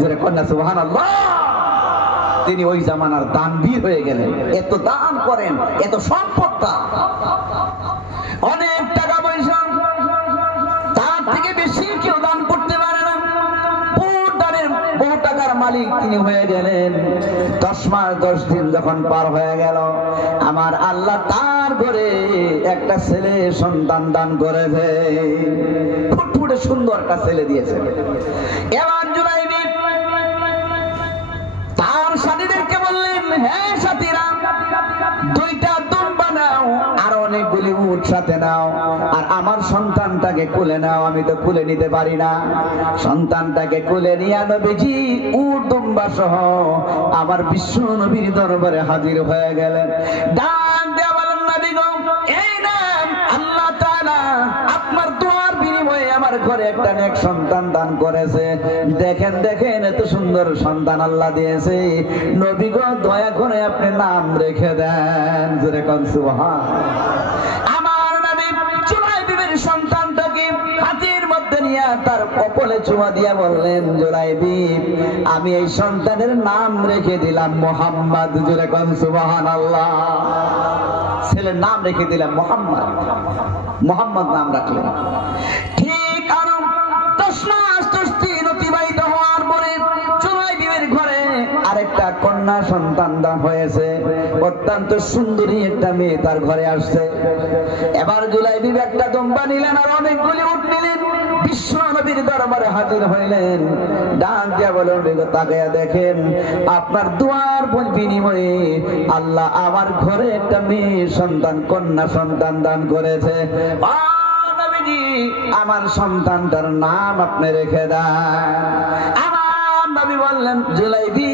যারা কন্যা সুবহানাল্লাহ। তিনি ওই জামানার দানবীর হয়ে গেলেন। এত দান করেন, এত সম্পদ তার, অনেক টাকা পয়সা, তার থেকে বেশি কেউ দান করতে পারে না। বহু টাকার মালিক তিনি হয়ে গেলেন। 10 মাস 10 দিন যখন পার হয়ে গেল, আমার আল্লাহ তার ঘরে একটা ছেলে সন্তান দান করেছে। ফুটফুটে সুন্দর একটা ছেলে দিয়েছে। এবার জুলাইবি তার সাথীদেরকে বললেন, হ্যাঁ সাথীরা, 2টা দুম্বা নাও, আর অনেকগুলি উট সাথে নাও, আর আমার সন্তানটাকে কোলে নাও। আমি তো কোলে নিতে পারি না। সন্তানটাকে কোলে নিয়ে নবীজি উট দুম্বা সহ আমার বিশ্ব নবীর দরবারে হাজির হয়ে গেলেন। ডাক দেয়া বলেন, নবী গো, এই নাম আল্লাহ তাআলা আপনার দোয়ার বিনিময়ে আমার ঘরে একটা নেক সন্তান দান করেছে। দেখেন দেখেন, এত সুন্দর সন্তান আল্লাহ দিয়েছে। নবী গো, দয়া করে আপনি নাম রেখে দেন। জোরে কোন সুবহানাল্লাহ। আমার নবী জুলাইবির সন্তানটাকে হাতের মধ্যে নিয়ে তার কপালে চুমা দিয়া বললেন, জুলাইবি, আমি এই সন্তানের নাম রেখে দিলাম মুহাম্মদ। জোরে কোন সুবহানাল্লাহ। ছেলের নাম রেখে দিলাম মুহাম্মদ। মুহাম্মদ নাম রাখলেন। ঠিক আরো 10 মাস 10 দিন অতিবাহিত হওয়ার পরে জুলাইবির ঘরে আরেকটা কন্যা সন্তান দান হয়েছে। অত্যন্ত সুন্দরী একটা মেয়ে তার ঘরে আসছে। এবার জুলাইবি একটা দুম্বা নিলেন আর অনেকগুলি উট নিলেন, বিশ্ব নবীর দরবারে হাজির হইলেন। ডাক দিয়া বলেন, তাকায়া দেখেন, আপনার দুয়ার বিনিময়ে আল্লাহ আমার ঘরে একটা মেয়ে সন্তান, কন্যা সন্তান দান করেছে। আমার সন্তানটার নাম আপনি রেখে দেন। আমার নবী বললেন, জুলাইবি,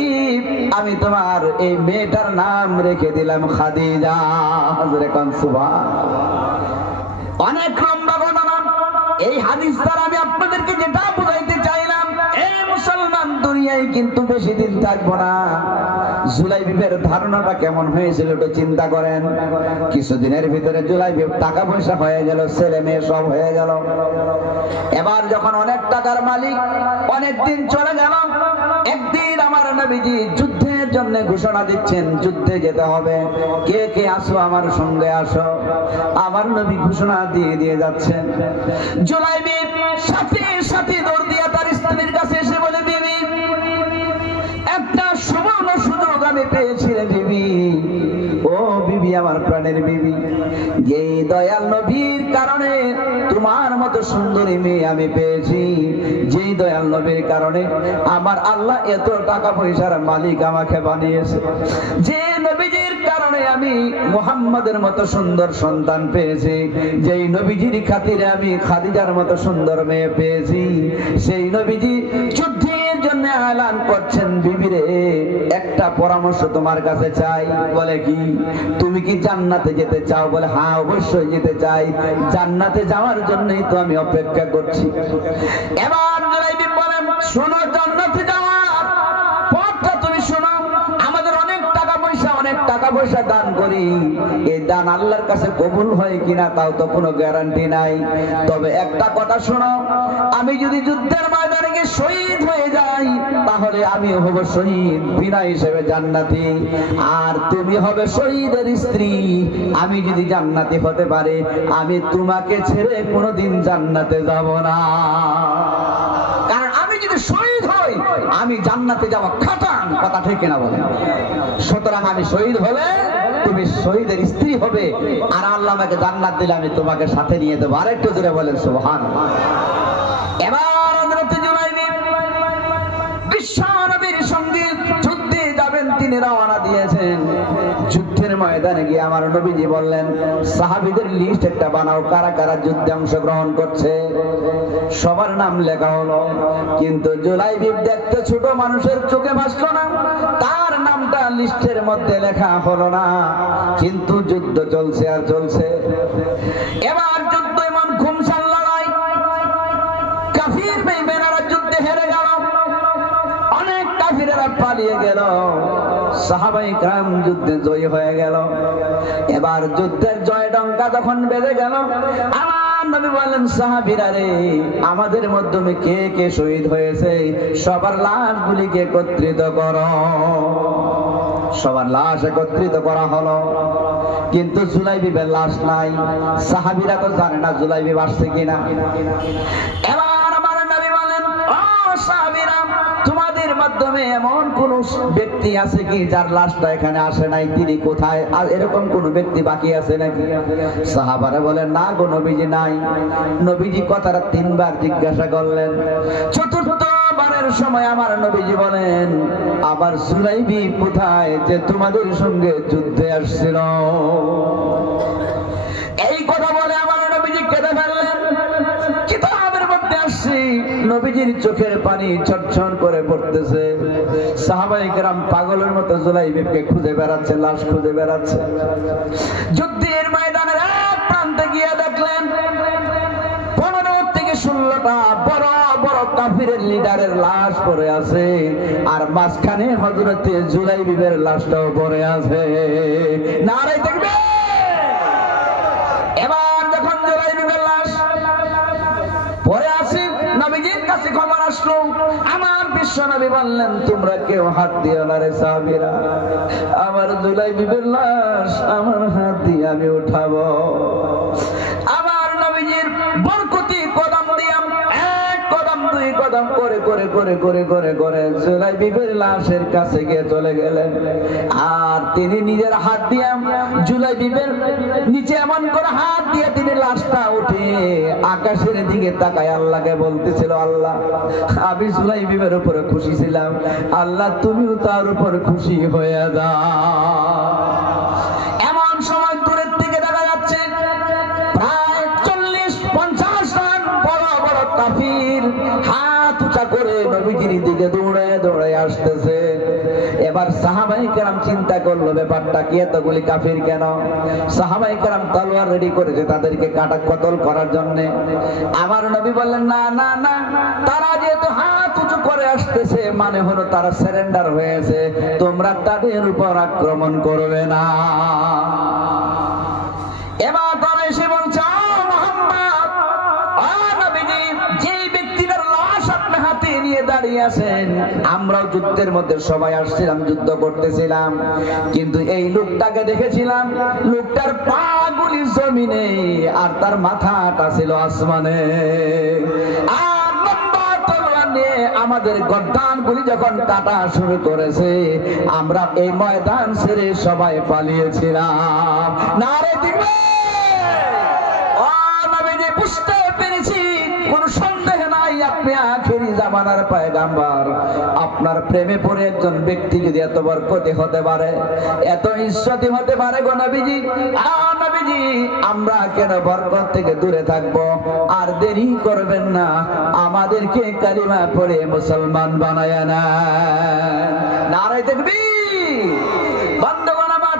আমি তোমার এই মেয়েটার নাম রেখে দিলাম খাদিজা। হযরত কোন সুবহানাল্লাহ। অনেক লম্বা ঘটনা। এই হাদিস দ্বারা আমি আপনাদেরকে যেটা বুঝাইতে চাইলাম, এই মুসলমান দুনিয়ায় কিন্তু বেশি দিন থাকবো না। জুলাইবিবের ধারণাটা কেমন হয়েছিল একটু চিন্তা করেন। কিছুদিনের ভিতরে জুলাইবিব টাকা পয়সা হয়ে গেল, ছেলে মেয়ে সব হয়ে গেল। এবার যখন অনেক টাকার মালিক, অনেক দিন চলে গেল। একদিন আমার নবীজি যুদ্ধের জন্য ঘোষণা দিচ্ছেন, যুদ্ধে যেতে হবে, কে কে আসো আমার সঙ্গে আসো। আমার নবী ঘোষণা দিয়ে যাচ্ছেন। জুলাইবিব সাথে সাথে দৌড় দিয়ে তার স্ত্রীর কাছে এসে বলে, বিবি, একটা সুবর্ণ সুযোগ আমি পেয়েছি রে বিবি। ও বিবি, আমার প্রাণের বিবি, এই দয়াল নবীর কারণে তোমার মতো সুন্দরী মেয়ে আমি পেয়েছি। যেই দয়াল নবীর কারণে আমার আল্লাহ এত টাকা পয়সার মালিক আমাকে বানিয়েছে। যে নবীজির কারণে আমি মুহাম্মাদের মতো সুন্দর সন্তান পেয়েছি। যেই নবীজির খাতিরে আমি খাদিজার মতো সুন্দর মেয়ে পেয়েছি। সেই নবীজি যুদ্ধের জন্য এলান করছেন, বিবি রে, একটা পরামর্শ তোমার কাছে চাই। বলে, কি? তুমি কি জান্নাতে যেতে চাও? বলে, হ্যাঁ, অবশ্যই যেতে চাই। জান্নাতে যাওয়ার জন্যই তো আমি অপেক্ষা করছি। এবার জুলাইবি বলেন, শোনো, জান্নাতে যাওয়ার পথটা তুমি শোনো। আমাদের অনেক টাকা পয়সা দান করি, এই দান আল্লাহর কাছে কবুল হয় কিনা তাও তো কোনো গ্যারান্টি নাই। তবে একটা কথা শোনো, আমি যদি যুদ্ধের ময়দানে গিয়ে শহীদ হয়ে যাই, তাহলে আমি হব শহীদ বিনা হিসেবে জান্নাতি, আর তুমি হবে শহীদের স্ত্রী। আমি যদি জান্নাতি হতে পারে, আমি তোমাকে ছেড়ে কোনোদিন জান্নাতে যাব না। কারণ আমি যদি শহীদ হই, আমি জান্নাতে যাওয়া খাটান, কথা ঠিক কিনা বলেন? সুতরাং আমি শহীদ হলে তুমি শহীদের স্ত্রী হবে, আর আল্লাহ আমাকে জান্নাত দিলে আমি তোমাকে সাথে নিয়ে দেবো। আরেকটু জোরে বলেন সুবহানাল্লাহ। এবার হযরত জুলাইবি বিশ্ব নবীর সঙ্গে যুদ্ধে যাবেন, তিনি রওনা দিয়েছেন। যুদ্ধের ময়দানে গিয়ে আমার নবীজি বললেন, সাহাবীদের লিস্ট একটা বানাও, কারা কারা যুদ্ধে অংশগ্রহণ করছে। সবার নাম লেখা হলো, কিন্তু জুলাইবি দেখতে ছোট, মানুষের চোখে ভাসলো না, তার নামটা লিস্টের মধ্যে লেখা হলো না। কিন্তু যুদ্ধ চলছে আর চলছে। এবার যুদ্ধ এমন ঘুমসান লড়াই, কাফির বেঈমানরা যুদ্ধে হেরে গেল, অনেক কাফিরেরা পালিয়ে গেল, সাহাবায়ে কেরাম যুদ্ধে জয়ী হয়ে গেল। এবার যুদ্ধের জয় ডঙ্কা যখন বেজে গেল, আমার নবী বললেন সাহাবীরা রে, আমাদের মাধ্যমে কে কে শহীদ হয়েছে সবার লাশগুলিকে একত্রিত করো। সবার লাশ একত্রিত করা হলো, কিন্তু জুলাইবিবের লাশ নাই। সাহাবীরা তো জানে না জুলাইবিব আসছে কিনা। এবার আমার নবী বলেন, ও সাহাবীরা, তোমাদের মাধ্যমে এমন কোন ব্যক্তি আছে কি যার লাশটা এখানে আসে নাই? তিনি কোথায়? আর এরকম কোন ব্যক্তি বাকি আছে নাকি? সাহাবারা বলেন, না গো নবীজি, নাই। নবীজি কথাটা 3 বার জিজ্ঞাসা করলেন। চতুর্থবারের সময় আমার নবীজি বলেন, আবার জুলাইবি কোথায় যে তোমাদের সঙ্গে যুদ্ধে আসছিল? এই কথা বলে আমার নবীজি কেঁদে ফেললেন। কিতাবের মধ্যে আসছে নবীজির চোখের পানি ছটছট করে পড়তেছে। সাহাবায়ে কেরাম পাগলের মতো জুলাইবিবকে খুঁজে বেড়াচ্ছে, লাশ খুঁজে বেড়াচ্ছে। যুদ্ধের ময়দানের এক প্রান্তে গিয়ে দেখলেন 15 থেকে 16টা বড় বড় কাফিরের লিডারের লাশ পড়ে আছে, আর মাঝখানে হযরতে জুলাইবিবের লাশটাও পড়ে আছে। নারে তাকবীর! এবার যখন জুলাইবিবের লাশ পড়ে আছে, নবীজির কাছে খবর আসলো। আমার বিশ্ব নবী বললেন, তোমরা কেউ হাত দিও না রে সাহাবীরা, আমার জুলাইবিবের লাশ আমার হাত দিয়ে আমি উঠাবো। আমার নবীজির বরকতি কদম দিয়া 1 কদম 2 কদম করে করে করে করে করে করে জুলাইবিবের লাশের কাছে গিয়ে চলে গেলেন। আর তিনি নিজের হাত দিয়ে জুলাইবিবের নিচে এমন করে হাত দিয়ে তিনি লাশটা উঠিয়ে আকাশের দিকে তাকায় আল্লাহকে বলতেছিল, আল্লাহ, আমি জুলাইবিবের উপরে খুশি ছিলাম, আল্লাহ তুমিও তার উপর খুশি হয়ে যাও। এমন সময় দূরের থেকে দেখা যাচ্ছে প্রায় 40-50 জন বড় বড় কাফির হাত উঁচা করে নবীজির দিকে দৌড়ায় দৌড়ায় আসতেছে। এবার সাহাবায়ে কেরাম চিন্তা করলো, ব্যাপারটা কি, এতগুলি কাফির কেন? সাহাবায়ে কেরাম তলোয়ার রেডি করেছে তাদেরকে কাটা কতল করার জন্য। আমার নবী বললেন, না না না, তারা যেহেতু হাত উঁচু করে আসতেছে মানে হলো তারা সারেন্ডার হয়েছে, তোমরা তাদের উপর আক্রমণ করবে না। এবার তারা এসে বলছে, ও মুহাম্মদ, ও নবীজি, যে ব্যক্তিটার লাশ আপনি হাতে নিয়ে দাঁড়িয়ে আছেন, আমরাও যুদ্ধের মধ্যে সবাই আসছিলাম, যুদ্ধ করতেছিলাম, কিন্তু এই লোকটাকে দেখেছিলাম, লোকটার পা গুলি জমিনে আর তার মাথাটা ছিল আসমানে। আর লম্বা তলোয়ার নিয়ে আমাদের গর্দানগুলি যখন কাটা শুরু করেছে, আমরা এই ময়দান ছেড়ে সবাই পালিয়েছিলাম। নারে দিবে! ও নবীজি, বুঝতে পেরেছি, কোন সন্দেহ নাই আপনি আখেরি জামানার পয়গাম্বর। আপনার প্রেমে পড়ে একজন ব্যক্তি যদি এত বরকতি হতে পারে, এত ইজ্জতি হতে পারে গো নবীজি, নবীজি, আমরা কেন বরকত থেকে দূরে থাকবো? আর দেরি করবেন না, আমাদেরকে কালিমা পড়ে মুসলমান বানায় না। নারে তাকবীর! বন্ধুগণ আমার,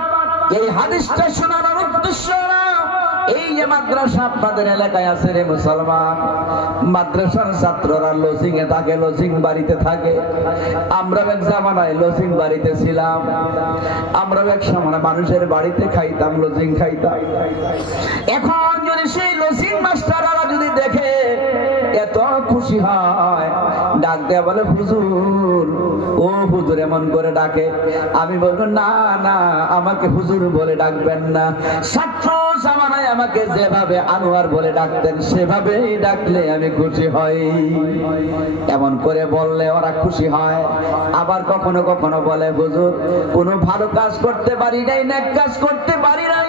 এই হাদিসটা শোনানোর উদ্দেশ্য না, এই যে মাদ্রাসা আপনাদের এলাকায় আছে রে মুসলমান, মাদ্রাসার ছাত্ররা লজিং এ থাকে, লজিং বাড়িতে থাকে। আমরা এক জামানায় লজিং বাড়িতে ছিলাম, আমরা এক সময় মানুষের বাড়িতে খাইতাম, লজিং খাইতাম। এখন যদি সেই লজিং মাস্টাররা যদি দেখে, এত খুশি হয়, ডাক দেয়া বলে, হুজুর, ও হুজুর, এমন করে ডাকে। আমি বলবো, না না, আমাকে হুজুর বলে ডাকবেন না। ছাত্র জামানায় আমাকে যেভাবে আনোয়ার বলে ডাকতেন, সেভাবেই ডাকলে আমি খুশি হই। এমন করে বললে ওরা খুশি হয়। আবার কখনো কখনো বলে, হুজুর, কোনো ভালো কাজ করতে পারি নাই, নেক কাজ করতে পারি নাই,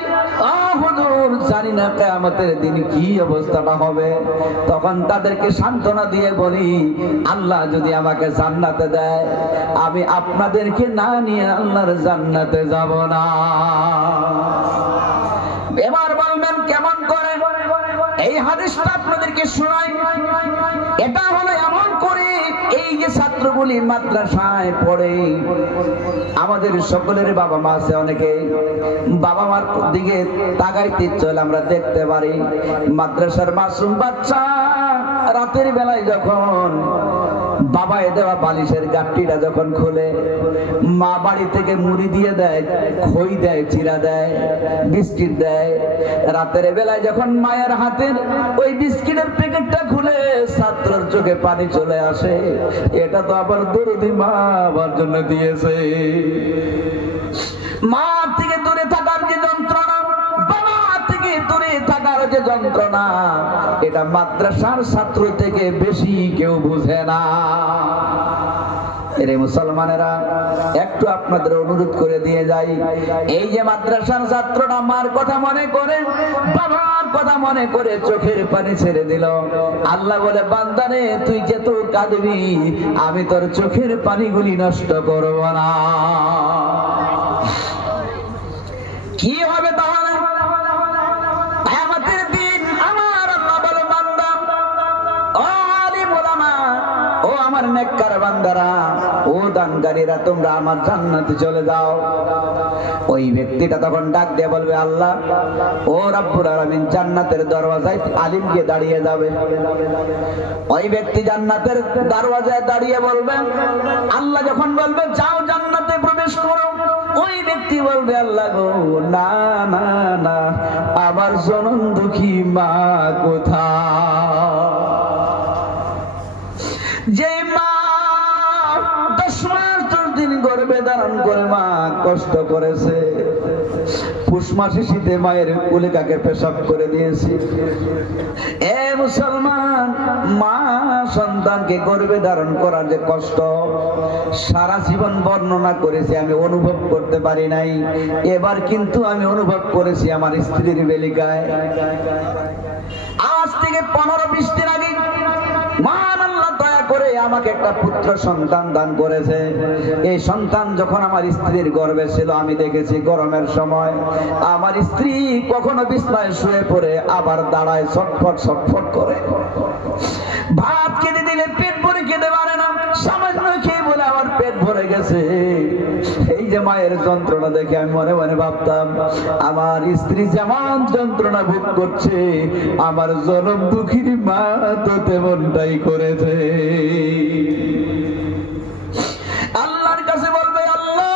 ও হুজুর, জানি না কিয়ামতের দিন কি অবস্থাটা হবে। তখন তাদেরকে সান্ত্বনা দিয়ে বলি, আল্লাহ যদি আমাকে জান্নাতে দেয়, আমি আপনাদেরকে না নিয়ে আল্লাহর জান্নাতে যাব না। এবার বলবেন কেমন করে? এই হাদিসটা আপনাদেরকে শোনাই। এটা হলো এমন করে, এই যে ছাত্রগুলি মাদ্রাসায় পড়ে, আমাদের সকলের বাবা মা আছে, অনেকে বাবা মার দিকে তাকাইতে চলে আমরা দেখতে পারি, মাদ্রাসার মাসুম বাচ্চা রাতের বেলায় যখন বাবায় দেওয়া বালিশের গাঁটটিটা যখন খোলে, মা বাড়ি থেকে মুড়ি দিয়ে দেয়, খই দেয়, চিরা দেয়, বিস্কিট দেয়। রাতের বেলায় যখন মায়ের হাতের ওই বিস্কিটের প্যাকেটটা খুলে ছাত্রের চোখে পানি চলে আসে, এটা তো আবার দরদি মা আমার জন্য দিয়েছে। মা থেকে দূরে থাকার যে যন্ত্রণা, বাবা থেকে দূরে থাকার যে যন্ত্রণা, এটা মাদ্রাসার ছাত্র থেকে বেশি কেউ বুঝে না। এরে মুসলমানেরা, একটু আপনাদের অনুরোধ করে দিয়ে যাই, এই যে মাদ্রাসার ছাত্ররা মার কথা মনে করে, বাবার কথা মনে করে চোখের পানি ছেড়ে দিল, আল্লাহ বলে বান্দারে তুই যেত কাঁদবি, আমি তোর চোখের পানিগুলি নষ্ট করব না। কি হবে তাহলে? কিয়ামতের দিন আমার আল্লাহ বলে বান্দা, ও আলিম ওলামা, ও আমার নেককার বান্দারা, ও দানকারীরা, তোমরা আমার জান্নাতে চলে যাও। ওই ব্যক্তিটা তখন ডাক দিয়ে বলবে, আল্লাহ, ও রব্বুল আলামিন, জান্নাতের দরওয়াজায় আলিম গিয়ে দাঁড়িয়ে যাবে। ওই ব্যক্তি জান্নাতের দরওয়াজায় দাঁড়িয়ে বলবে, আল্লাহ যখন বলবে যাও জান্নাতে প্রবেশ করো, ওই ব্যক্তি বলবে, আল্লাহ গো, না না না, আমার জনম দুঃখী মা কোথায়? যে মা 10 মাস 10 দিন গর্ভে ধারণ করে মা কষ্ট করেছে, পুষ মাসে শীতে মায়ের কুলিকাকে পেশাব করে দিয়েছি। এ মুসলমান, মা সন্তানকে গর্ভে ধারণ করার যে কষ্ট সারা জীবন বর্ণনা করেছি, আমি অনুভব করতে পারি নাই। এবার কিন্তু আমি অনুভব করেছি আমার স্ত্রীর বেলিকায়। আজ থেকে 15-20 দিন আগে মহান আল্লাহ দয়া করে আমাকে একটা পুত্র সন্তান দান করেছে। এই সন্তান যখন আমার স্ত্রীর গর্ভে ছিল, আমি দেখেছি গরমের সময় আমার স্ত্রী কখনো বিছানায় শুয়ে পড়ে আবার দাঁড়ায়, ছটফট ছটফট করে। ভাত খেতে দিলে পেট ভরে খেতে পারে না, সামান্য খেয়ে বলে আমার পেট ভরে গেছে। এই যে মায়ের যন্ত্রণা দেখে আমি মনে মনে ভাবতাম, আমার স্ত্রী যেমন যন্ত্রণা ভোগ করছে, আমার জনম দুঃখীর মা তো তেমনটাই করেছে। আল্লাহর কাছে বলবে, আল্লাহ,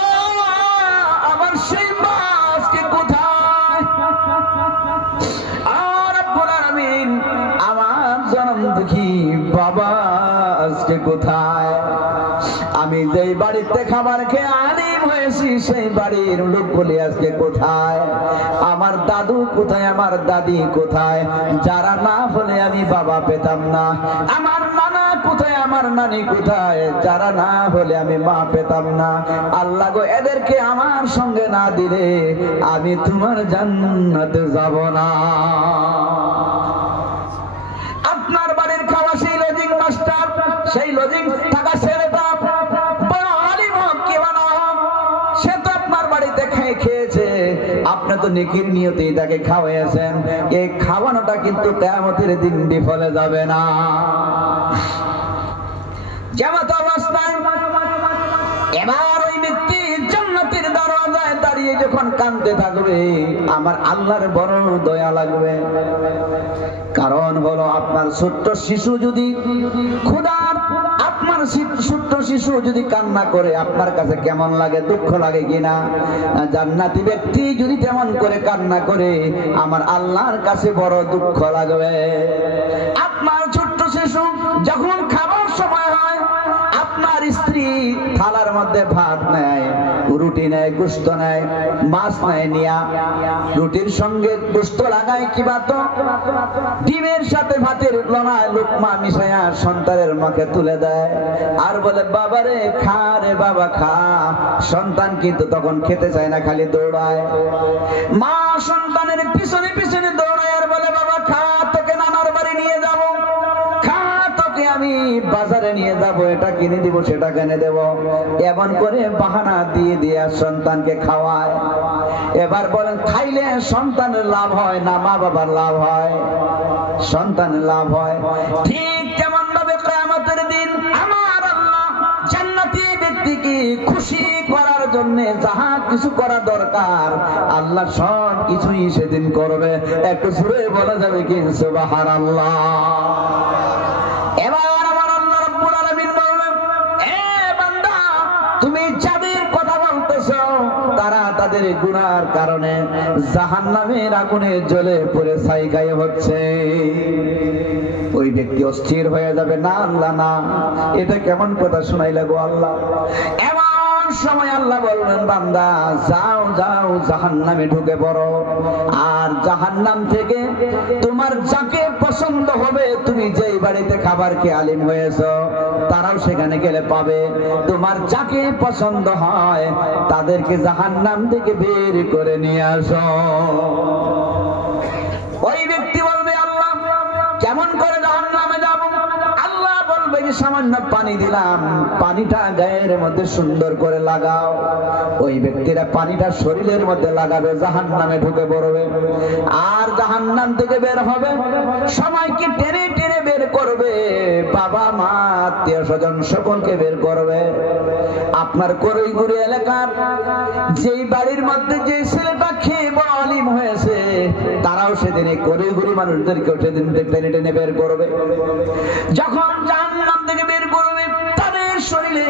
আমার সেই মা আজকে কোথায়? আর রব্বুল আলামিন, আমার জনম দুঃখী বাবা আজকে কোথায়? আমি যেই বাড়িতে খাবার খেয়ে আলিম হয়েছি, সেই বাড়ির লোকগুলি আজকে কোথায়? আমার দাদু কোথায়? আমার দাদি কোথায়? যারা না হলে আমি বাবা পেতাম না। আমার নানা কোথায়? আমার নানি কোথায়? যারা না হলে আমি মা পেতাম না। আল্লাহ গো, এদেরকে আমার সঙ্গে না দিলে আমি তোমার জান্নাতে যাব না। আপনার বাড়ির খাওয়া সেই লজিং মাস্টার, সেই লজিং থাকা ছেলেটা বড় আলিম হোক কি বানা হোক, সে তো আপনার বাড়িতে খেয়েছে, আপনি তো নেকির নিয়তেই তাকে খাওয়াইছেন। এই খাওয়ানোটা কিন্তু কিয়ামতের দিন বিফলে যাবে না। জামাত অবস্থায় এবার ওই ব্যক্তি জান্নাতের দরজায় দাঁড়িয়ে যখন কাঁদতে থাকবে, আমার আল্লাহর বড় দয়া লাগবে। কারণ হলো, আপনার ছোট্ট শিশু যদি ক্ষুধার, আপনার ছোট্ট শিশু যদি কান্না করে, আপনার কাছে কেমন লাগে? দুঃখ লাগে কিনা? জান্নাতি ব্যক্তি যদি তেমন করে কান্না করে, আমার আল্লাহর কাছে বড় দুঃখ লাগবে। আপনার ছোট্ট শিশু যখন খাবার সময় হয়, আপনার স্ত্রী থালার মধ্যে ভাত নেয়, রুটি নেয়, গোশত নেয়, মাছ নেয়, নিয়া রুটির সঙ্গে গোশত লাগায় কিবা তো ডিমের সাথে ভাতের লোনায় লোকমা মিশাইয়া সন্তানের মুখে তুলে দেয়, আর বলে, বাবারে খা রে বাবা খা। সন্তান কিন্তু তখন খেতে চায় না, খালি দৌড়ায়। মা সন্তানের পিছনে পিছনে দৌড়ায় আর বলে, বাবা খা, তোকে নানার বাড়ি নিয়ে যাব, খা, তোকে আমি বাজারে নিয়ে যাব, এটা কিনে দিব, সেটা কিনে দেব। এমন করে বাহানা দিয়ে দিয়ে সন্তানকে খাওয়ায়। এবার বলেন, খাইলে সন্তানের লাভ হয় না মা বাবার লাভ হয়? সন্তানের লাভ হয়। ঠিক তেমন ভাবে কিয়ামতের দিন আমার আল্লাহ জান্নাতি ব্যক্তিকে খুশি করার জন্য যাহা কিছু করা দরকার, আল্লাহ সব কিছুই সেদিন করবে। একটু জোরে বলা যাবে কি সুবহানাল্লাহ? এবার আমার আল্লাহ রাব্বুল আলামিন বলেন, তুমি যাদের কথা বলতেছো তারা তাদের গুনার কারণে জাহান্নামের আগুনে জ্বলে পুড়ে ছাই হচ্ছে। ওই ব্যক্তি অস্থির হয়ে যাবে, না আল্লাহ না, এটা কেমন কথা শোনাইলা গো আল্লাহ। এমন সময় আল্লাহ বলবেন, বান্দা যাও যাও জাহান্নামে ঢুকে পড়ো, আর জাহান্নাম থেকে তোমার যাকে পছন্দ হবে, তুমি যেই বাড়িতে খাবার খেয়ে আলিম হয়েছো তারাও সেখানে গেলে পাবে। তোমার যাকে পছন্দ হয় তাদেরকে জাহান্নাম থেকে বের করে নিয়ে আসো। ওই ব্যক্তি বলবে, আল্লাহ কেমন করে জাহান্নামে যাব? আল্লাহ বলবে যে সামান্য পানি দিলাম, পানিটা গায়ের মধ্যে সুন্দর করে লাগাও। ওই ব্যক্তিরা পানিটা শরীরের মধ্যে লাগাবে, জাহান্নামে ঢুকে পড়বে। আর জাহান্নাম থেকে বের হবে, সবাইকে টেনে টেনে বের করবে, বাবা মা আত্মীয় স্বজন সকলকে বের করবে। আপনার করইগুড়ি এলাকার যেই বাড়ির মধ্যে যে ছেলেটা খেয়ে বড় আলিম হয়েছে তারাও সেদিন এই করইগুড়ি মানুষদেরকে সেদিন টেনে টেনে বের করবে। যখন জাহান্নাম থেকে বের করবে, তাদের শরীরে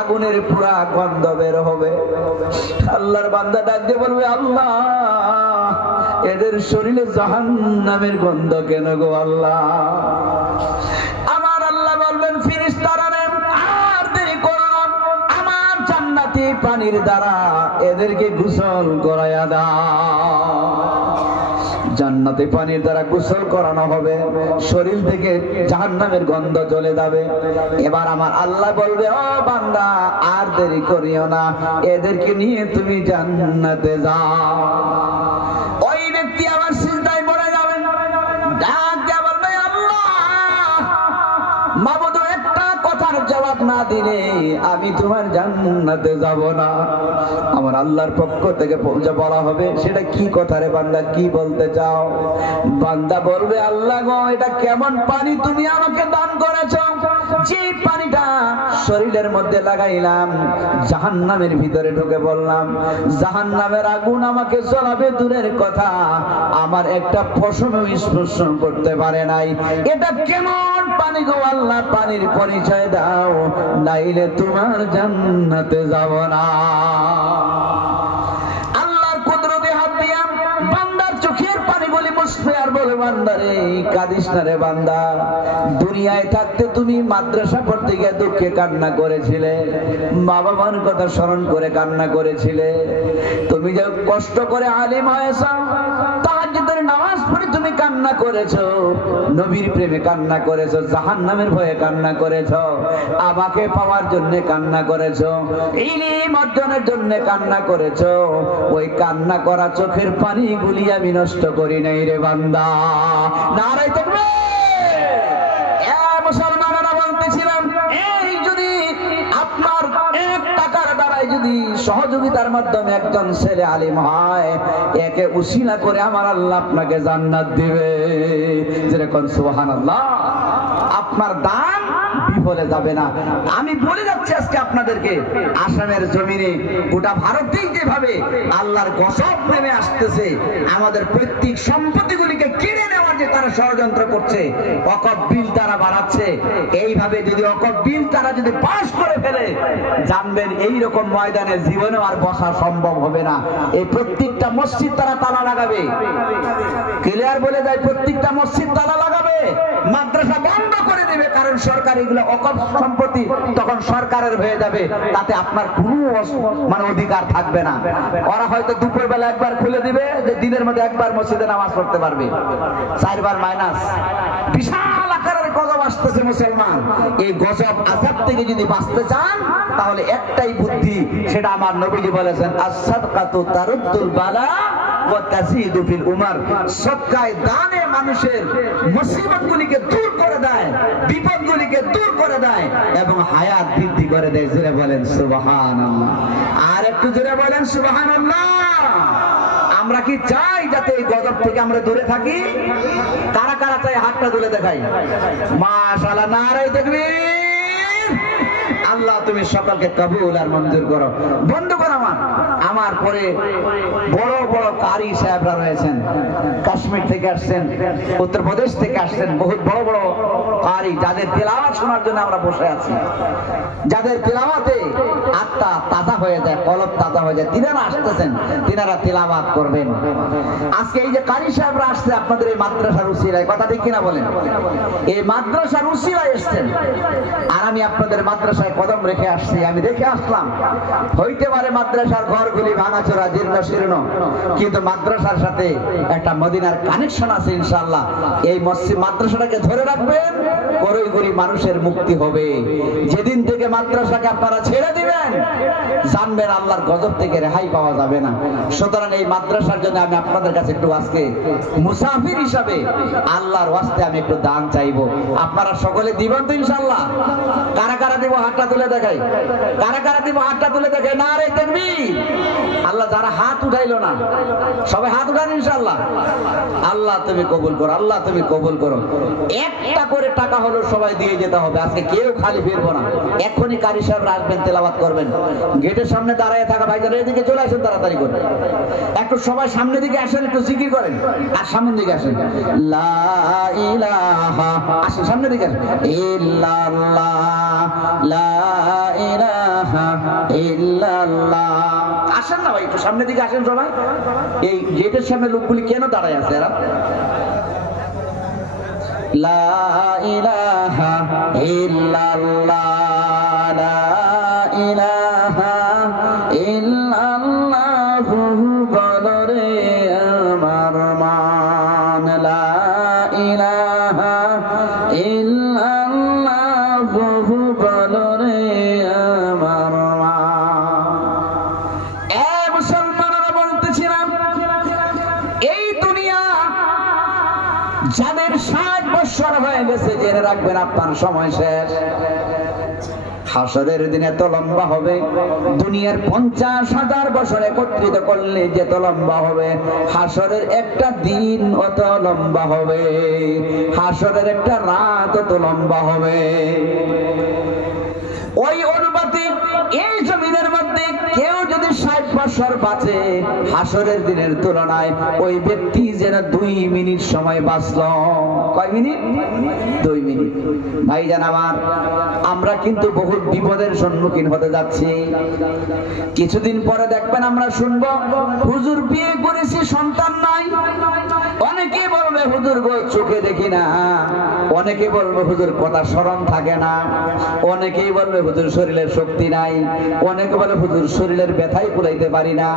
আগুনের পুরা গন্ধ বের হবে। আল্লাহর বান্দা ডাক দিয়ে বলবে, আল্লাহ এদের শরীরে জাহান্নামের গন্ধ কেন গো আল্লাহ? আমার আল্লাহ বলবেন, ফেরেশতারা আর দেরি করো না, আমার জান্নাতি পানির দ্বারা এদেরকে গোসল করায়া দাও। জান্নাতি পানির দ্বারা গোসল করানো হবে, শরীর থেকে জাহান্নামের গন্ধ চলে যাবে। এবার আমার আল্লাহ বলবে, ও বান্দা আর দেরি করিও না, এদেরকে নিয়ে তুমি জান্নাতে যাও। ওই ব্যক্তি আবার সিজদায় পড়ে যাবে, ডাক দিয়ে বলবে, আল্লাহ মাবুদ একটা কথার জবাব না দিলে আমি তোমার জান্নাতে যাব না। আমার আল্লাহর পক্ষ থেকে বলা হবে, সেটা কি কথা রে বান্দা, কি বলতে চাও? বান্দা বলবে, আল্লাহ গো এটা কেমন পানি তুমি আমাকে দান করেছো? যে পানিটা শরীরের মধ্যে লাগাইলাম, জাহান্নামের ভিতরে ঢুকে বললাম, জাহান্নামের আগুন আমাকে জ্বলাবে দূরের কথা, আমার একটা পশমও স্পর্শ করতে পারে নাই। এটা কেমন পানি গো আল্লাহ, পানির পরিচয় দাও, নাইলে তোমার জান্নাতে যাব না। আল্লাহর কুদরতে হাত দিয়া বান্দার চোখের পানিগুলি মুছবে আর বলে, বান্দারে কাঁদিস না রে বান্দা, দুনিয়ায় থাকতে তুমি মাদ্রাসা পড়তে গিয়ে দুঃখে কান্না করেছিলে, মা বাবার কথা স্মরণ করে কান্না করেছিলে, তুমি যে কষ্ট করে আলিম হয়েছ, তাহাজ্জুদের নামাজ পড়ে তুমি কান্না করেছো, নবীর প্রেমে কান্না করেছো, জাহান্নামের ভয়ে কান্না করেছো, আমাকে পাওয়ার জন্য কান্না করেছো, ইলম অর্জনের জন্য কান্না করেছো। ওই কান্না করা চোখের পানিগুলি আমি নষ্ট করি নাই রে বান্দা। নারায়ে তাকবীর। মুসলমানেরা বলতেছিলাম, এই যদি আপনার এক টাকার দ্বারাই যদি সহযোগিতার মাধ্যমে একজন ছেলে আলিম হয়, একে উসিলা করে আমার আল্লাহ আপনাকে জান্নাত দিবে। যেরকম সুবহানাল্লাহ। আপনার দান বিফলে যাবে না। আমি বলে যাচ্ছি আজকে আপনাদেরকে, আসামের জমিনে গোটা ভারতেই যেভাবে আল্লাহর গজব নেমে আসতেছে, আমাদের প্রত্যেক সম্পত্তিগুলিকে কেড়ে নেওয়ার যে তারা ষড়যন্ত্র করছে, ওয়াকফ বিল তারা বাড়াচ্ছে, এইভাবে যদি ওয়াকফ বিল তারা যদি পাস করে ফেলে, জানবেন এই রকম ময়দানে জীবনেও আর বসা সম্ভব হবে না। এই প্রত্যেকটা মসজিদ তারা তালা লাগাবে, ক্লিয়ার বলে যায়, প্রত্যেকটা মসজিদ তালা লাগাবে, মাদ্রাসা বন্ধ করে দেবে, কারণ সরকার এগুলো ওয়াকফ সম্পত্তি তখন সরকারের হয়ে যাবে, তাতে আপনার কোনো অধিকার থাকবে না। ওরা হয়তো দুপুর বেলা একবার খুলে দিবে, যে দিনের মধ্যে একবার মসজিদে নামাজ পড়তে পারবে, 4 বার মাইনাস। বিশাল আকারের গজব আসতেছে মুসলমান। এই গজব আযাব থেকে যদি বাঁচতে চান তাহলে একটাই বুদ্ধি, সেটা আমার নবীজি বলেছেন, আস-সাদকাতু তারুদ্দুল বালা ওয়া তাযীদু ফিল উমার। সদকায়ে দানে মানুষের মুসিবতগুলিকে দূর করে দেয়, বিপদগুলিকে দূর করে দেয় এবং হায়াত বৃদ্ধি করে দেয়। জোরে বলেন সুবহানাল্লাহ। আর একটু জোরে বলেন সুবহানাল্লাহ। আমরা কি চাই যাতে এই গজব থেকে আমরা দূরে থাকি? কারা কারা চাই হাতটা তুলে দেখাই। মাশাআল্লাহ, নারায়ে তাকবীর। আল্লাহ তুমি সকলকে কবুল আর মঞ্জুর করো। বন্ধুগণ আমার পরে বড় বড় কারি সাহেবরা রয়েছেন, কাশ্মীর থেকে আসছেন, উত্তরপ্রদেশ থেকে আসছেন, বহুত বড় বড় কারি, যাদের তেলাওয়াত শোনার জন্য আমরা বসে আছি, যাদের তেলাওয়াতে আত্মা তাজা হয়ে যায়, কলব তাজা হয়ে যায়, তিনারা আসতেছেন, তিনারা তেলাওয়াত করবেন। আজকে এই যে কারি সাহেবরা আসছে আপনাদের এই মাদ্রাসার উসিলায়, কথা ঠিক কিনা বলেন? এই মাদ্রাসার উসিলায় এসছেন, আর আমি আপনাদের মাদ্রাসায় কদম রেখে আসছি। আমি দেখে আসলাম, হইতে পারে মাদ্রাসার ঘরগুলি ভাঙাচোরা জীর্ণ শীর্ণ, কিন্তু মাদ্রাসার সাথে একটা মদিনার কানেকশন আছে ইনশাআল্লাহ। এই মসজিদ মাদ্রাসাটাকে ধরে রাখবেন, গরিব গরিব মানুষের মুক্তি হবে। যেদিন থেকে মাদ্রাসাকে আপনারা ছেড়ে দিবেন, জানবেন আল্লাহর গজব থেকে রেহাই পাওয়া যাবে না। সুতরাং এই মাদ্রাসার জন্য আমি আপনাদের কাছে একটু আজকে মুসাফির হিসাবে আল্লাহর ওয়াস্তে আমি একটু দান চাইবো। আপনারা সকলে দিবেন তো ইনশাআল্লাহ? কারা কারা দিব হাতটা তুলে দেখাই, কারা কারা দিব হাতটা তুলে দেখাই, নারে তাকবীর। আল্লাহ যারা হাত উঠাইলো না সবাই হাত উঠান ইনশাআল্লাহ। আল্লাহ তুমি কবুল করো, আল্লাহ তুমি কবুল করো। একটা করে টাকা হলো সবাই দিয়ে যেতে হবে, আজকে কেউ খালি ফিরবো না। এখনই কারি সাহেবরা আসবেন, তেলাওয়াত করবেন। গেটের সামনে দাঁড়ায় থাকা ভাইজান এদিকে চলে আসেন, তাড়াতাড়ি করে একটু সবাই সামনের দিকে আসেন, একটু জিকির করেন, আর সামনের দিকে আসেন। লা ইলাহা, আসেন সামনের দিকে আসেন। ইল্লাল্লাহ, লা ইলাহা ইল্লাল্লাহ। আসেন না ভাই, একটু সামনের দিকে আসেন সবাই। এই গেটের সামনে লোকগুলি কেন দাঁড়ায় আছে এরা? লা ইলাহা ইল্লাল্লাহ, লা ইলাহা ইল্লাল্লাহ বলো রে আমার মান। লা ইলাহা ইল্লাল্লাহ বলো রে আমার মান। এ মুসলমানরা বলতেছিলাম, এই দুনিয়া যাদের 60 বছর হয়ে গেছে, জেনে রাখবেন আপনার সময় শেষ। হাসরের দিন এত লম্বা হবে, দুনিয়ার 50,000 বছর একত্রিত করলে যেত লম্বা হবে, হাসরের একটা দিন অত লম্বা হবে, হাসরের একটা রাত অত লম্বা হবে। ওই অনুপাতে এই জমিনের মধ্যে কেউ যদি 60 বছর বাঁচে, হাসরের দিনের তুলনায় ওই ব্যক্তি যেন 2 মিনিট সময় বাঁচল। কয় মিনিট? 2 মিনিট। ভাইজান আমার, আমরা কিন্তু বহু বিপদের সম্মুখীন হতে যাচ্ছি। কিছুদিন পরে দেখবেন আমরা শুনবো, হুজুর বিয়ে করেছি সন্তান নাই। অনেকে বলবে হুজুর গো চোখে দেখি না, অনেকে বলবে হুজুর কথা স্মরণ থাকে না, অনেকেই বলবে হুজুর শরীরের শক্তি নাই, অনেকে বলে হুজুর শরীরের ব্যথাই কুলাইতে পারি না।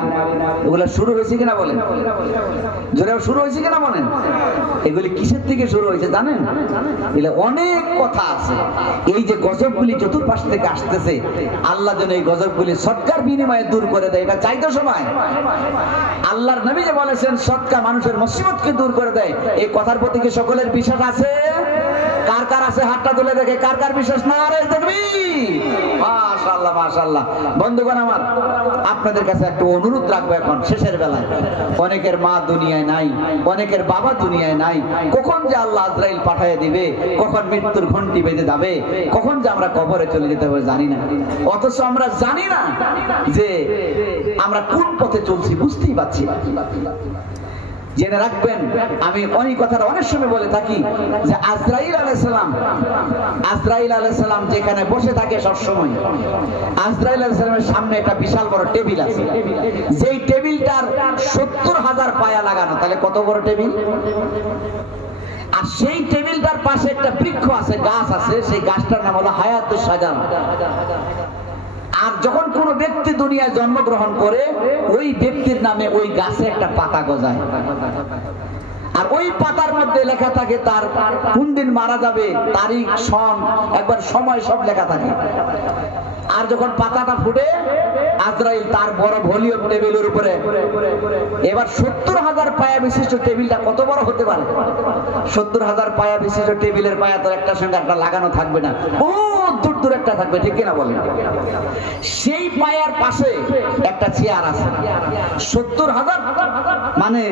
এগুলা শুরু হয়েছে কিনা বলেন? জোরে শুরু হয়েছে কিনা বলেন? এগুলি কিসের থেকে শুরু হয়েছে জানেন? এগুলো অনেক কথা আছে। এই যে গজবগুলি চতুর্পাশ থেকে আসতেছে, আল্লাহ যেন এই গজবগুলি সদকার বিনিময়ে দূর করে দেয়, এটা চাইতো সময়। আল্লাহর নবী যে বলেছেন সদকা মানুষের মুসিবতকে দূর করে দেয়, এই কথার প্রতি কি সকলের বিশ্বাস আছে? কার কার আছে হাতটা তুলে দেখে, কার কার বিশ্বাস? নারে তাকবীর। মাশাআল্লাহ মাশাআল্লাহ। বন্ধুগণ আমার, আপনাদের কাছে একটু অনুরোধ রাখবো এখন শেষের বেলায়। অনেকের মা দুনিয়ায় নাই, অনেকের বাবা দুনিয়ায় নাই। কখন যে আল্লাহ আজরাইল পাঠিয়ে দিবে, কখন মৃত্যুর ঘন্টি বেজে যাবে, কখন যে আমরা কবরে চলে যেতে হবে জানি না। অথচ আমরা জানি না যে আমরা কোন পথে চলছি, বুঝতেই পারছি না। জেনে রাখবেন, আমি অনেক কথাটা অনেক সময় বলে থাকি যে আজরাইল আলাইহিস সালাম যেখানে বসে থাকে সব সময়, আজরাইল আলাইহিস সালামের সামনে একটা বিশাল বড় টেবিল আছে, যেই টেবিলটার 70,000 পায়া লাগানো। তাহলে কত বড় টেবিল? আর সেই টেবিলটার পাশে একটা বৃক্ষ আছে, গাছ আছে, সেই গাছটার নাম হলো হায়াতুস শাজারা। আর যখন কোন ব্যক্তি দুনিয়ায় জন্মগ্রহণ করে, ওই ব্যক্তির নামে ওই গাছে একটা পাতা গজায়, আর ওই পাতার মধ্যে লেখা থাকে তার কোন দিন মারা যাবে, তারিখ, সন, একবার সময় সব লেখা থাকে। আর যখন পাতাটা ফুটে, আজরাইল তার বড় ভলিউম টেবিলের উপরে, এবার 70,000 পায়া বিশিষ্ট টেবিলটা কত বড় হতে পারে? 70,000 পায়া বিশিষ্ট টেবিলের পায়া তো একটা সঙ্গে একটা লাগানো থাকবে না, বহুত দূর দূর একটা থাকবে, ঠিক কিনা বলেন? সেই পায়ার পাশে একটা চেয়ার আছে, 70,000 মানে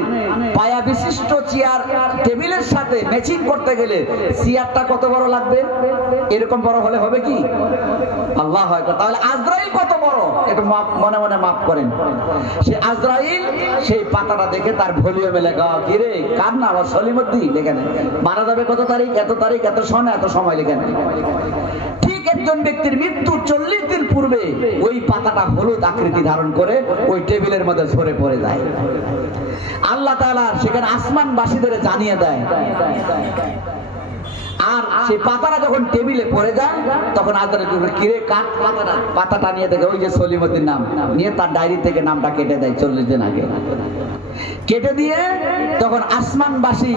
পায়া বিশিষ্ট চেয়ার টেবিলের সাথে ম্যাচিং করতে গেলে চেয়ারটা কত বড় লাগবে? এরকম বড় হলে হবে কি? আল্লাহ হয়। তাহলে আজরাইল কত বড় একটু মনে মনে মাপ করেন। সে আজরাইল সেই পাতাটা দেখে তার ভলিউমে লেখা, কি রে কার না আবার সলিমুদ্দিন লেখেন, মারা যাবে কত তারিখ, এত তারিখ, এত সনে, এত সময় লেখেন। ঠিক একজন ব্যক্তির মৃত্যু 40 দিন পূর্বে ওই পাতাটা হলুদ আকৃতি ধারণ করে ওই টেবিলের মধ্যে ঝরে পড়ে যায়। আল্লাহ তাআলা সেখানে আসমানবাসীদের জানিয়ে দেয়। আর সেই পাতাটা যখন টেবিলে পড়ে যায় তখন আজরাইল কিরে কাট পাতাটা নিয়ে দেখে ওই যে সলিমুদ্দিন নাম নিয়ে তার ডায়েরি থেকে নামটা কেটে দেয় 40 দিন আগে। কেটে দিয়ে তখন আসমানবাসী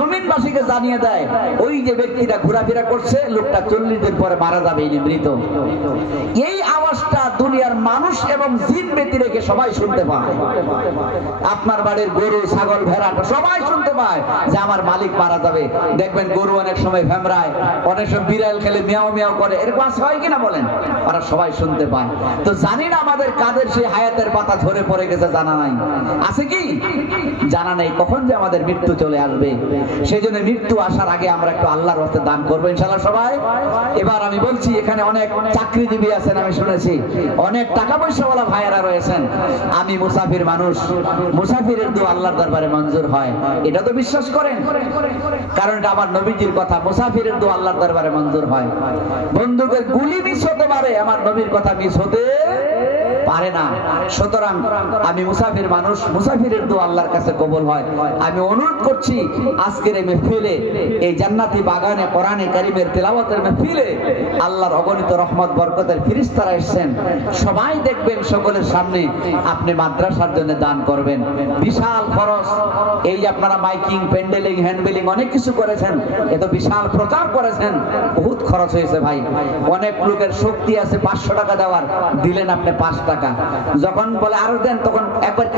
জমিনবাসীকে জানিয়ে দেয় ওই যে ব্যক্তিটা ঘোরাফেরা করছে লোকটা 40 দিন পরে মারা যাবে, ইনি মৃত। এই আওয়াজটা দুনিয়ার মানুষ এবং জিন ব্যতি রেখে সবাই শুনতে পায়। আপনার বাড়ির গরু, ছাগল, ভেড়া সবাই শুনতে পায় যে আমার মালিক মারা যাবে। দেখবেন গরু অনেক সময় ভেমরায়, অনেক সময় বিড়াল খেলে মিয়াও মিয়াও করে, এরকম হয় কিনা বলেন? ওরা সবাই শুনতে পায়। তো জানি না আমাদের কাদের সেই হায়াতের পাতা ঝরে পড়ে গেছে, জানা নাই। আছে কি? জানা নেই কখন যে আমাদের মৃত্যু চলে আসবে। সেই জন্য মৃত্যু আসার আগে আমরা একটু আল্লাহর রাস্তায় দান করবো ইনশাআল্লাহ সবাই। এবার আমি বলছি, এখানে অনেক চাকরিজীবী আছেন, আমি শুনেছি অনেক টাকা পয়সাওয়ালা ভাইয়েরা রয়েছেন। আমি মুসাফির মানুষ, মুসাফিরের দোয়া আল্লাহর দরবারে মঞ্জুর হয়, এটা তো বিশ্বাস করেন? কারণ এটা আমার নবীজির কথা, মুসাফিরের দোয়া আল্লাহর দরবারে মঞ্জুর হয়। বন্দুকের গুলি মিস হতে পারে, আমার নবীর কথা মিস হতে পারে না। সুতরাং আমি মুসাফির মানুষ, মুসাফিরের দোয়া আল্লাহর কাছে কবুল হয়। আমি অনুরোধ করছি আজকের এই মাহফিলে, এই জান্নাতি বাগানে কোরআনে কারীমের তেলাওয়াতের মাহফিলে আল্লাহর অগণিত রহমত বরকতের ফেরেশতারা এসেছেন। সবাই দেখবেন সকলের সামনে আপনি মাদ্রাসার জন্য দান করবেন। বিশাল খরচ, এই যে আপনারা মাইকিং, প্যান্ডেলিং, হ্যান্ডবিলিং অনেক কিছু করেছেন, এত বিশাল প্রচার করেছেন, বহুত খরচ হয়েছে ভাই। অনেক লোকের শক্তি আছে 500 টাকা দেওয়ার, দিলেন আপনি 5 টাকা। যখন বলে আরো দেন তখন একবার